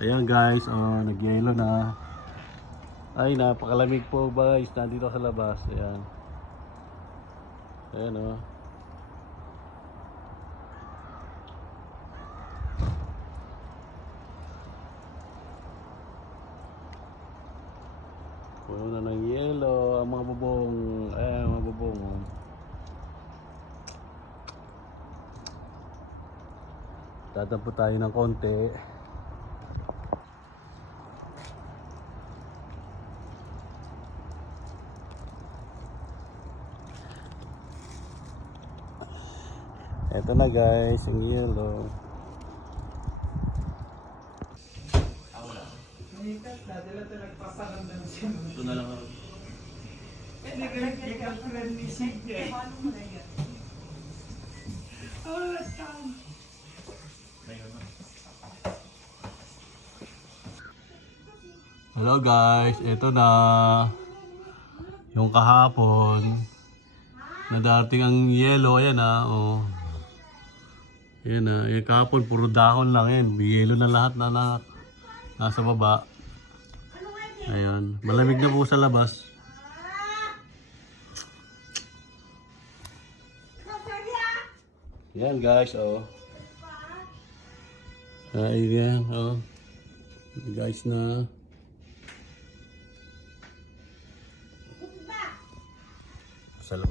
Ayan guys, oh, nag-yellow na. Ay, napakalamig po guys. Nandito sa labas. Ayan. Ayan oh. Puno na ng yellow. Ang mga bubong. Ayan, mga bubong. oh. Tayo ng konti. Eto na guys, ang yellow. Ito na lang ako. Hello guys, ito na yung kahapon na dating ang yellow, ayan na, oh. Ayan na, yung kahapon puro dahon lang yan, yellow na lahat na, na nasa baba. Ayan, malamig na po sa labas. Yan guys, oh. Ay, yan, oh. Guys na. Sa labas.